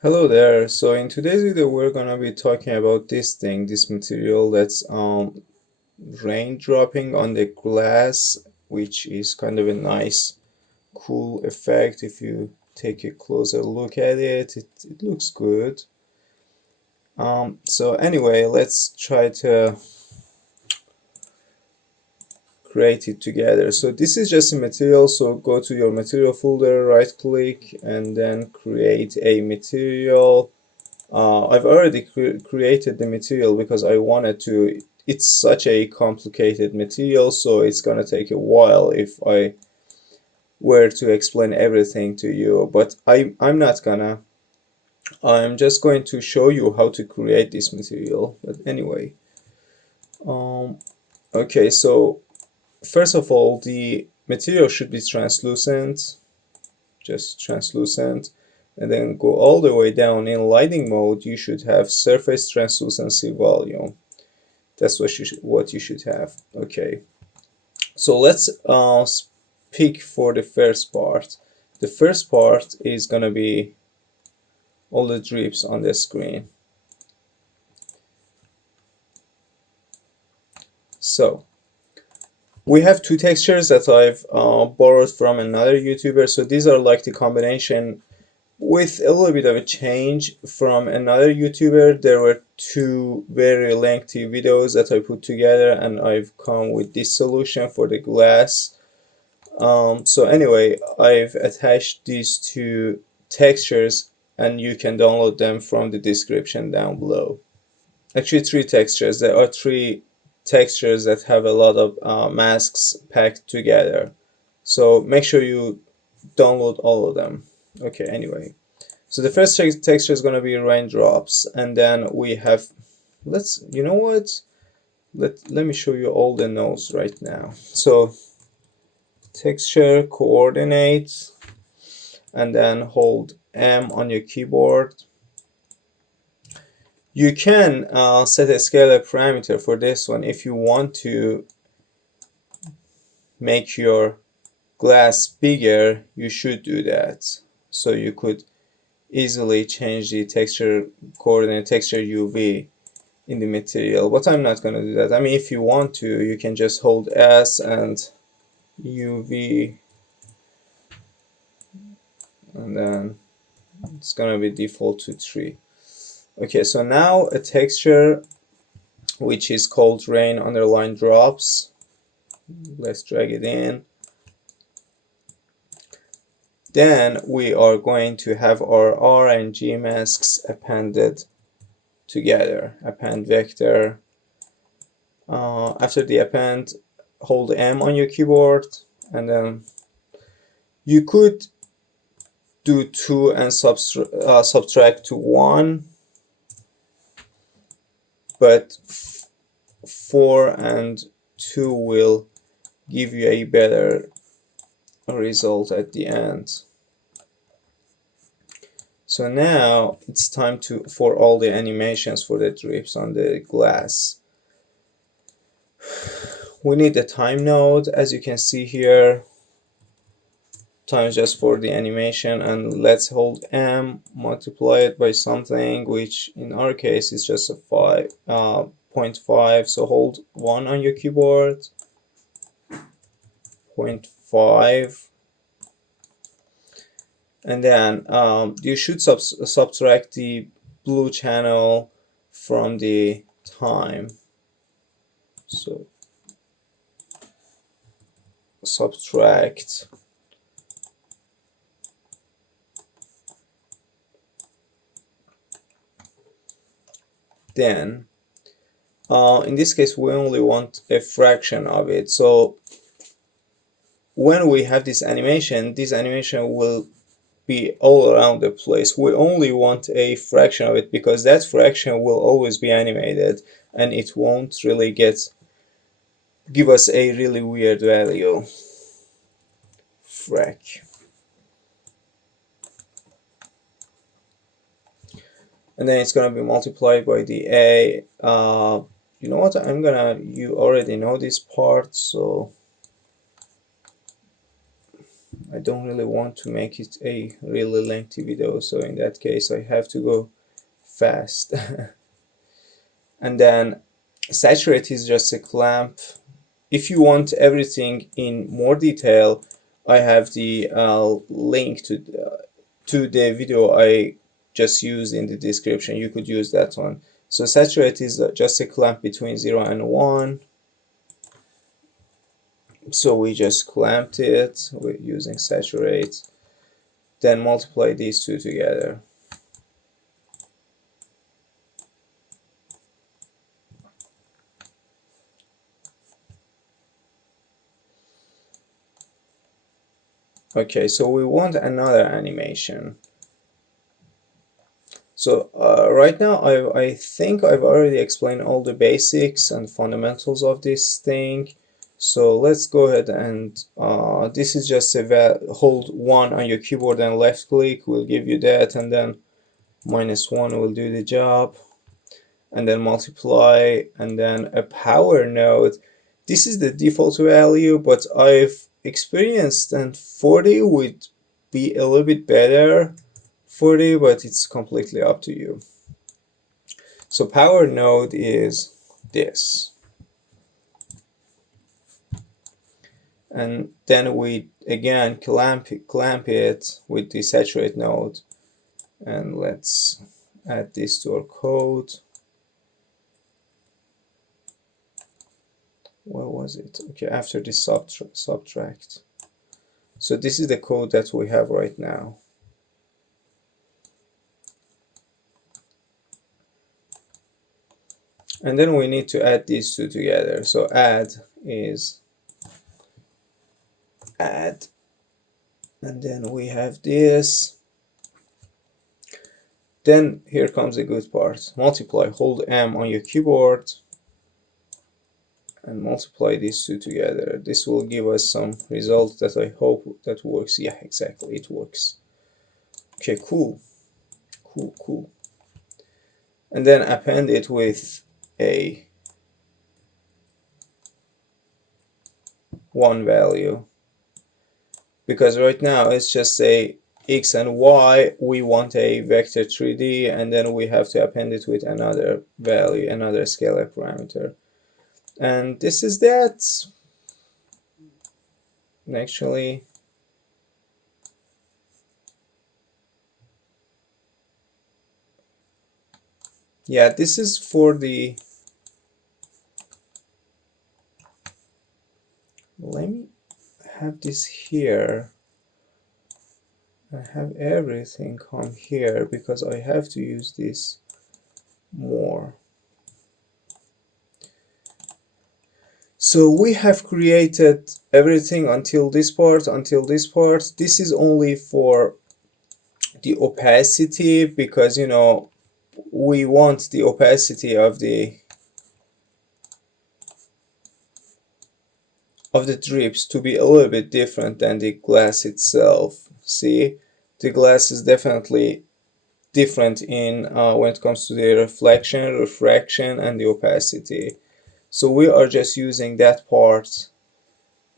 Hello there. So in today's video, we're gonna be talking about this material that's rain dropping on the glass, which is kind of a nice, cool effect. If you take a closer look at it looks good. So anyway, let's try to create it together. So this is just a material. So go to your material folder, right click, and then create a material. I've already created the material because I wanted to. It's such a complicated material, so it's gonna take a while if I were to explain everything to you. But I'm not gonna. I'm just going to show you how to create this material. But anyway, um, okay. So first of all, the material should be translucent, just translucent, and then go all the way down. In lighting mode, you should have surface translucency volume. That's what you should have. Okay, so let's pick for the first part. The first part is gonna be all the drips on the screen. So we have two textures that I've borrowed from another YouTuber. So these are like the combination with a little bit of a change from another YouTuber. There were two very lengthy videos that I put together, and I've come with this solution for the glass. So anyway, I've attached these two textures, and you can download them from the description down below. Actually, three textures. There are three textures that have a lot of masks packed together. So make sure you download all of them. Okay, anyway. So the first texture is going to be raindrops, and then we have, you know what? Let me show you all the nodes right now. So texture, coordinates, and then hold M on your keyboard. You can set a scalar parameter for this one if you want to make your glass bigger. You should do that. So you could easily change the texture coordinate, texture UV in the material, but I'm not going to do that. I mean, if you want to, you can just hold S and UV, and then it's going to be default to 3. Okay, so now a texture which is called rain underline drops. Let's drag it in. Then we are going to have our R and G masks appended together. Append vector. After the append, hold M on your keyboard, and then you could do 2 and subtract to 1, but 4 and 2 will give you a better result at the end. So now it's time for all the animations for the drips on the glass. We need the time node, as you can see here. Time is just for the animation, and let's hold M, multiply it by something, which in our case is just a 0.5. So hold 1 on your keyboard, 0.5, and then you should subtract the blue channel from the time. So subtract. Then in this case we only want a fraction of it. So when we have this animation will be all around the place. We only want a fraction of it because that fraction will always be animated, and it won't really give us a really weird value. Frac. And then it's gonna be multiplied by the A. You know what? You already know this part, so I don't really want to make it a really lengthy video, so in that case I have to go fast. And then saturate is just a clamp. If you want everything in more detail, I have the link to the video I just used in the description. You could use that one. So saturate is just a clamp between 0 and 1. So we just clamped it with using saturate, then multiply these two together. Okay, so we want another animation. So right now I think I've already explained all the basics and fundamentals of this thing. So let's go ahead and this is just a hold 1 on your keyboard and left click will give you that, and then -1 will do the job, and then multiply, and then a power node. This is the default value, but I've experienced that 40 would be a little bit better. 40, but it's completely up to you. So power node is this, and then we again clamp it with the saturate node, and let's add this to our code. What was it? Okay, after this subtract. So this is the code that we have right now. And then we need to add these two together. So add is add, and then we have this. Then here comes the good part. Multiply, hold M on your keyboard and multiply these two together. This will give us some result that I hope that works. Yeah, exactly, it works. Okay, cool. And then append it with a 1 value, because right now it's just a x and y. We want a vector 3D, and then we have to append it with another value, another scalar parameter. And this is that. Actually, yeah, this is for the, let me have this here. I have everything come here because I have to use this more. So we have created everything until this part, This is only for the opacity, because you know we want the opacity of the drips to be a little bit different than the glass itself. See, the glass is definitely different in when it comes to the reflection, refraction, and the opacity. So we are just using that part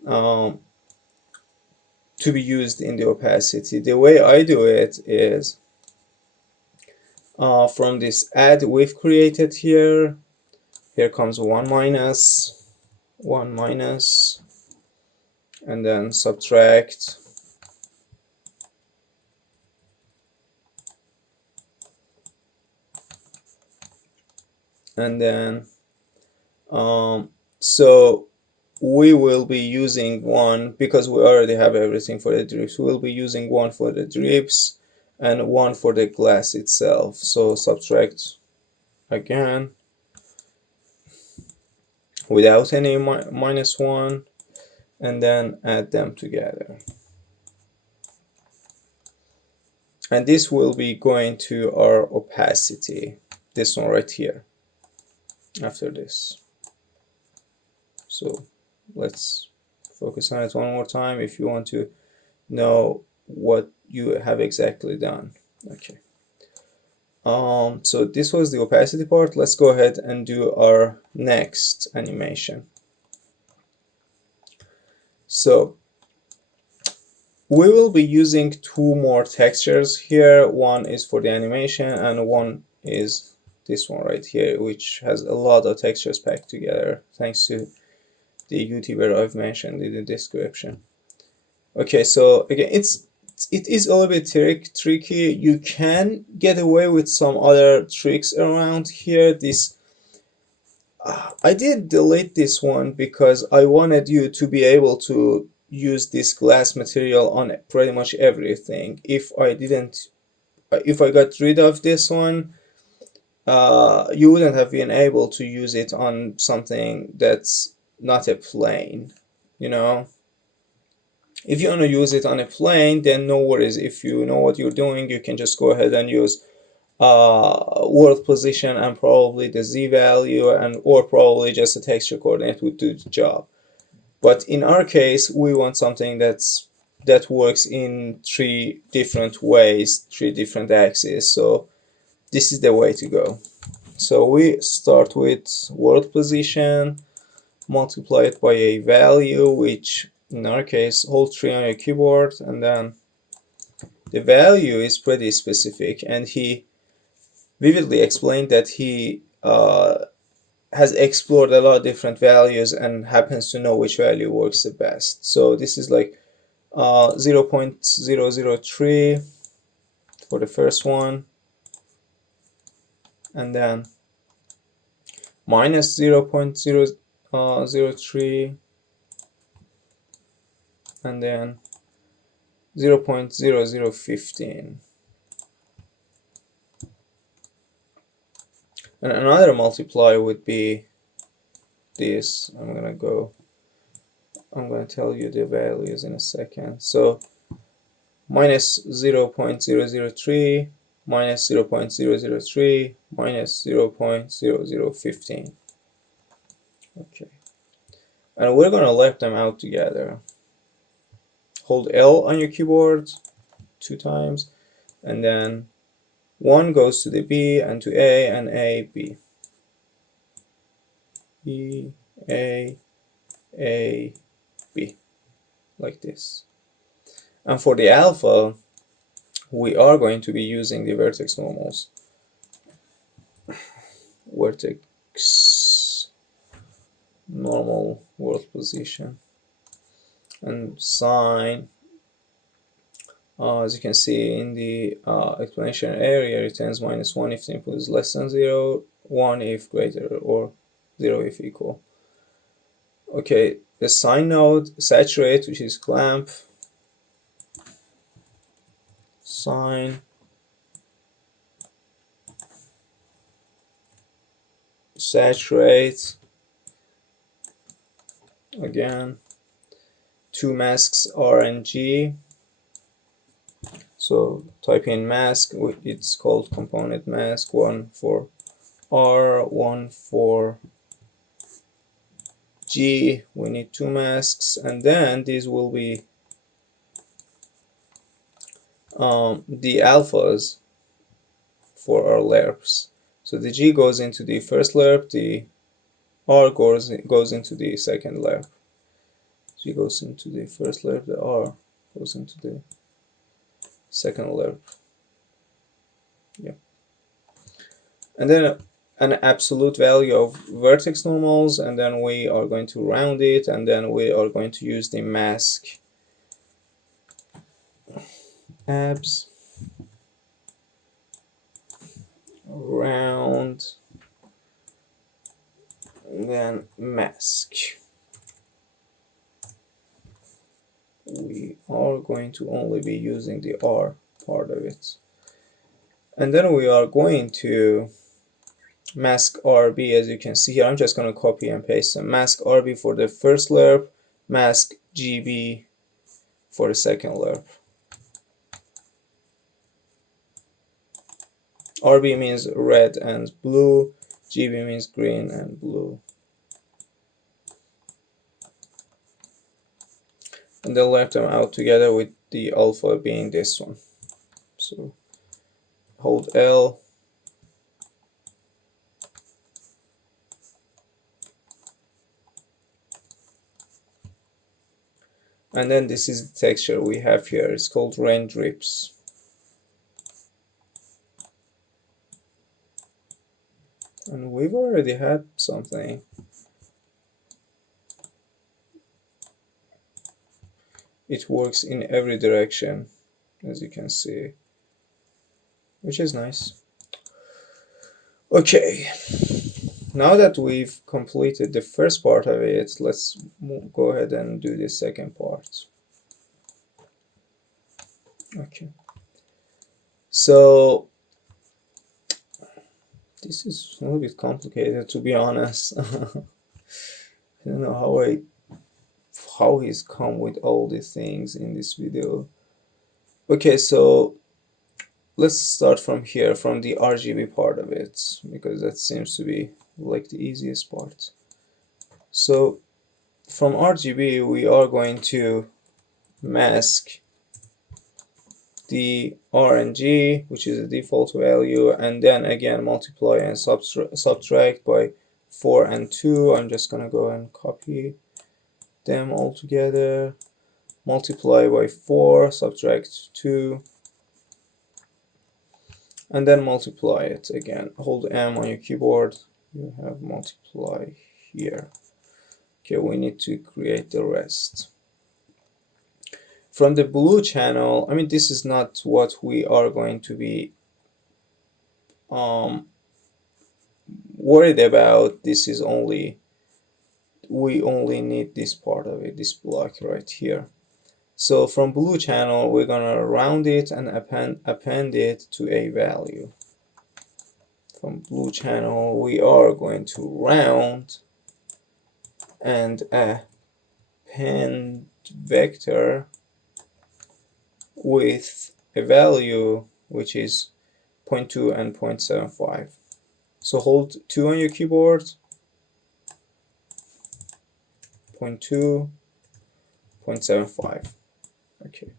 to be used in the opacity. The way I do it is from this add we've created here comes 1 minus, and then subtract, and then so we will be using 1 because we already have everything for the drips. We'll be using 1 for the drips and 1 for the glass itself. So subtract again without any -1, and then add them together. And this will be going to our opacity, this one right here, after this. So let's focus on it one more time if you want to know what you have exactly done. Okay. So this was the opacity part. Let's go ahead and do our next animation. So we will be using two more textures here. One is for the animation and one is this one right here, which has a lot of textures packed together thanks to the YouTuber I've mentioned in the description. Okay, so again, it is a little bit tricky. You can get away with some other tricks around here. This I did delete this one because I wanted you to be able to use this glass material on pretty much everything. If I got rid of this one, you wouldn't have been able to use it on something that's not a plane, you know. If you want to use it on a plane, then no worries. If you know what you're doing, you can just go ahead and use world position and probably the z value, and or probably just a texture coordinate would do the job. But in our case, we want something that works in three different ways, three different axes. So this is the way to go. So we start with world position, multiply it by a value, which in our case hold 3 on your keyboard, and then the value is pretty specific, and he vividly explained that he has explored a lot of different values and happens to know which value works the best. So this is like 0.003 for the first one, and then minus 0.003, and then 0.0015. And another multiplier would be this. I'm gonna tell you the values in a second. So minus 0.003, minus 0.003, minus 0.0015. Okay. And we're gonna let them out together. Hold L on your keyboard 2 times, and then 1 goes to the B and to A, and A, B. B, A, B, like this. And for the alpha, we are going to be using the vertex normals. Vertex normal world position and sine. As you can see in the explanation area, returns -1 if the input is less than 0, 1 if greater, or 0 if equal. Okay, the sine node, saturate, which is clamp, sine, saturate, again, two masks R and G. So type in mask, it's called component mask, one for R, one for G. We need two masks, and then these will be the alphas for our lerps. So the G goes into the first lerp, the R goes into the second lerp. G goes into the first lerp, the R goes into the second lerp. Yeah. And then an absolute value of vertex normals, and then we are going to round it, and then we are going to use the mask abs round, and then mask. We are going to only be using the R part of it, and then we are going to mask RB. As you can see here, I'm just going to copy and paste them. Mask RB for the first lerp, mask GB for the second lerp. RB means red and blue, GB means green and blue. And then let them out together with the alpha being this one. So hold L, And then this is the texture we have here. It's called rain drips. And we've already had something. It works in every direction, as you can see, which is nice. Okay, now that we've completed the first part of it, let's go ahead and do the second part. Okay, so this is a little bit complicated, to be honest. I don't know how he's come with all these things in this video. Okay, so let's start from here, from the RGB part of it, because that seems to be like the easiest part. So from RGB we are going to mask the RNG, which is the default value, and then again multiply and subtract by 4 and 2. I'm just gonna go and copy them all together, multiply by 4, subtract 2, and then multiply it again. Hold M on your keyboard, you have multiply here. Okay, we need to create the rest. From the blue channel, I mean, this is not what we are going to be worried about. This is only, we only need this part of it, this block right here. So from blue channel, we're gonna round it and append it to a value. From blue channel, we are going to round and append vector with a value which is 0.2 and 0.75. So hold 2 on your keyboard, 0.2, 0.75. Okay.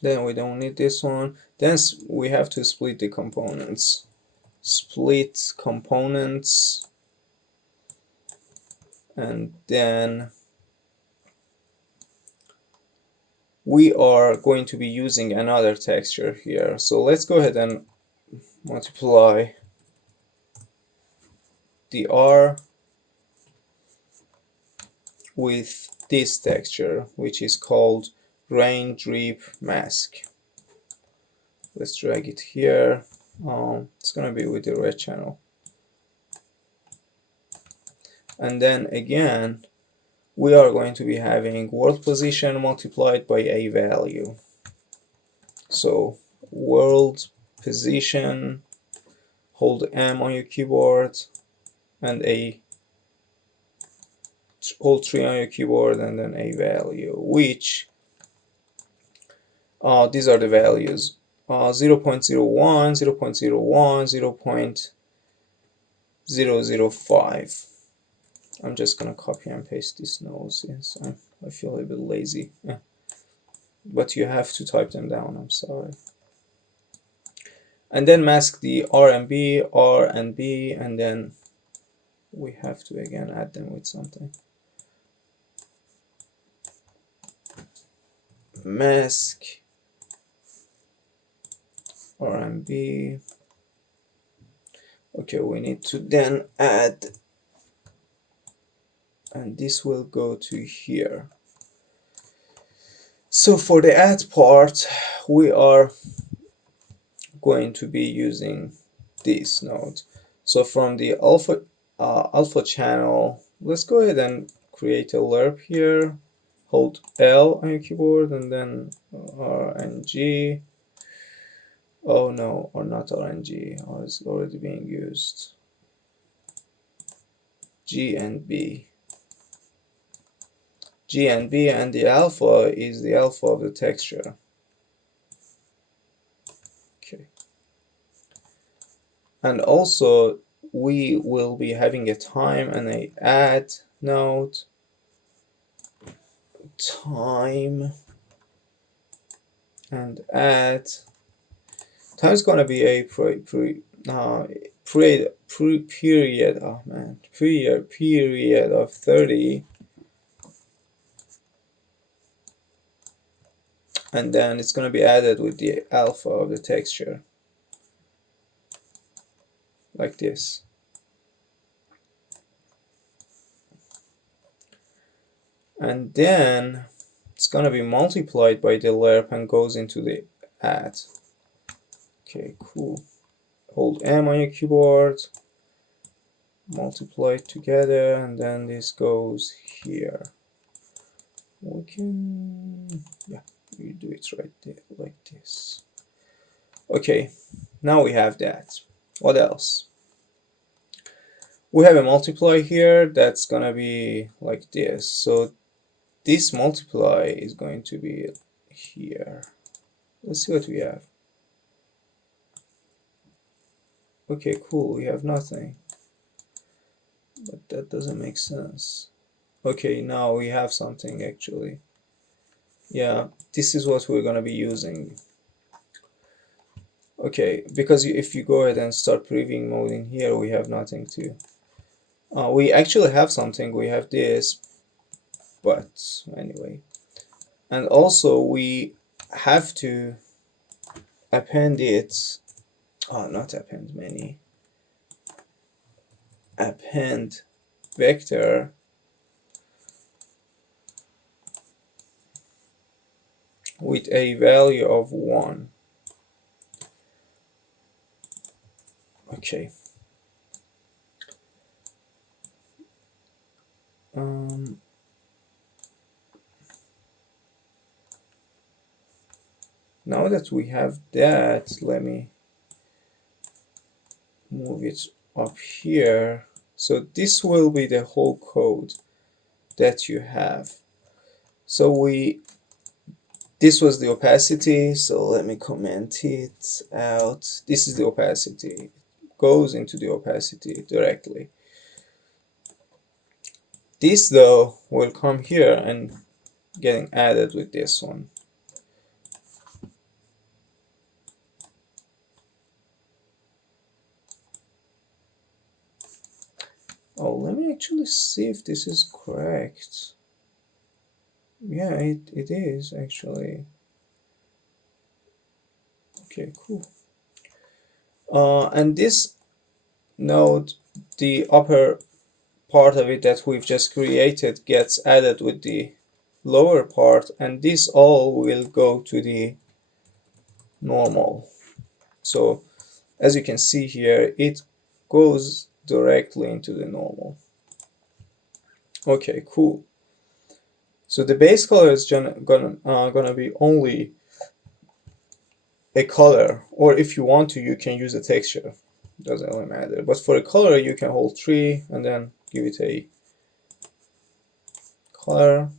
Then we don't need this one. Then we have to split the components. Split components, and then we are going to be using another texture here. So let's go ahead and multiply the R with this texture, which is called rain drip mask. Let's drag it here. It's gonna be with the red channel. And then again, we are going to be having world position multiplied by a value. So world position, hold M on your keyboard, and hold 3 on your keyboard, and then a value, which these are the values: 0.01, 0.01, 0.005. I'm just gonna copy and paste these nodes since I feel a bit lazy. Yeah. But you have to type them down, I'm sorry. And then mask the R and B, and then we have to again add them with something. Mask R and B. Okay, we need to then add, and this will go to here. So for the add part, we are going to be using this node. So from the alpha channel, let's go ahead and create a lerp here. Hold L on your keyboard, and then R and G. Oh no, or not R and G. Oh, it's already being used. G and B. G and B, and the alpha is the alpha of the texture. Okay. And also we will be having a time and a add node. Time and add. Time is going to be a period, oh man, period of 30, and then it's going to be added with the alpha of the texture, like this. And then it's going to be multiplied by the lerp and goes into the add. Okay, cool. Hold M on your keyboard, multiply it together, and then this goes here. We can, yeah, we do it right there, like this. Okay, now we have that. What else? We have a multiply here that's gonna be like this. So this multiply is going to be here. Let's see what we have. Okay, cool, we have nothing. But that doesn't make sense. Okay, now we have something actually. Yeah, this is what we're gonna be using. Okay, because if you go ahead and start previewing mode in here, we have nothing to. We actually have something, we have this, but anyway. And also we have to append it, not append many, append vector with a value of 1. Okay. Now that we have that, let me move it up here. So this will be the whole code that you have. So this was the opacity, so let me comment it out. This is the opacity. It goes into the opacity directly. This though will come here and getting added with this one. Oh, let me actually see if this is correct. Yeah, it is actually. Okay, cool. And this node, the upper part of it that we've just created, gets added with the lower part, and this all will go to the normal. So as you can see here, it goes directly into the normal. Okay, cool. So the base color is gonna be only a color, or if you want to, you can use a texture. Doesn't really matter. But for a color, you can hold 3 and then give it a color.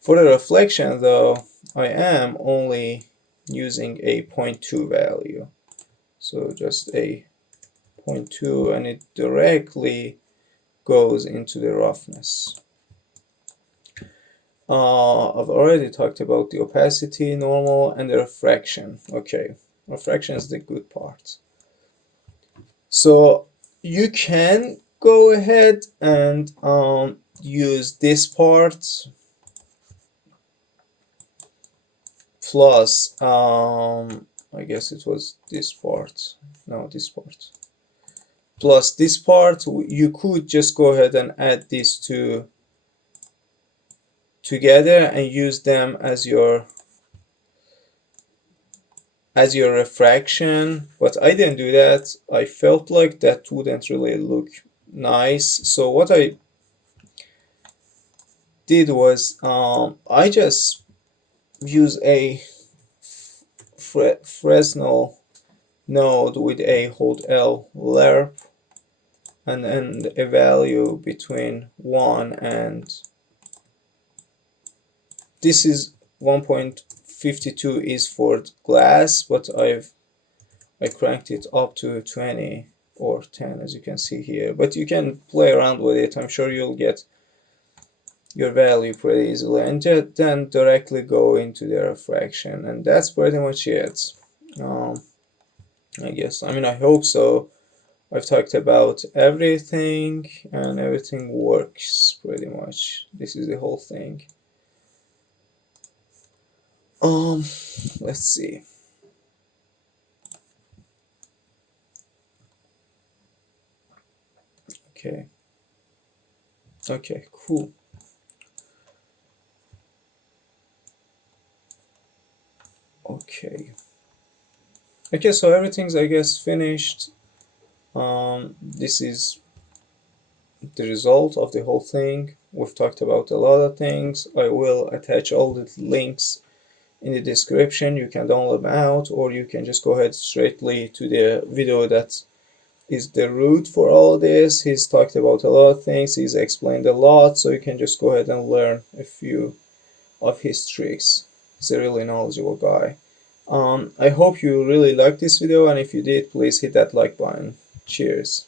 For the reflection, though, I am only using a 0.2 value. So just a 0.2, and it directly goes into the roughness. I've already talked about the opacity, normal, and the refraction. Okay, refraction is the good part. So you can go ahead and use this part plus I guess it was this part. No, this part. Plus this part. You could just go ahead and add these two together and use them as your refraction, but I didn't do that. I felt like that wouldn't really look nice, so what I did was I just use a Fresnel node with a hold L lerp and then a value between 1 and this is 1.52 is for glass, but I cranked it up to 20 or 10, as you can see here. But you can play around with it. I'm sure you'll get your value pretty easily, and then directly go into the refraction, and that's pretty much it. I guess. I mean, I hope so. I've talked about everything, and everything works pretty much. This is the whole thing. Let's see. Okay. Okay, cool. Okay. Okay, so everything's, I guess, finished. This is the result of the whole thing. We've talked about a lot of things. I will attach all the links in the description. You can download them out, or you can just go ahead straightly to the video that is the root for all this. He's talked about a lot of things, he's explained a lot, so you can just go ahead and learn a few of his tricks. He's a really knowledgeable guy. I hope you really liked this video, and if you did, please hit that like button. Cheers.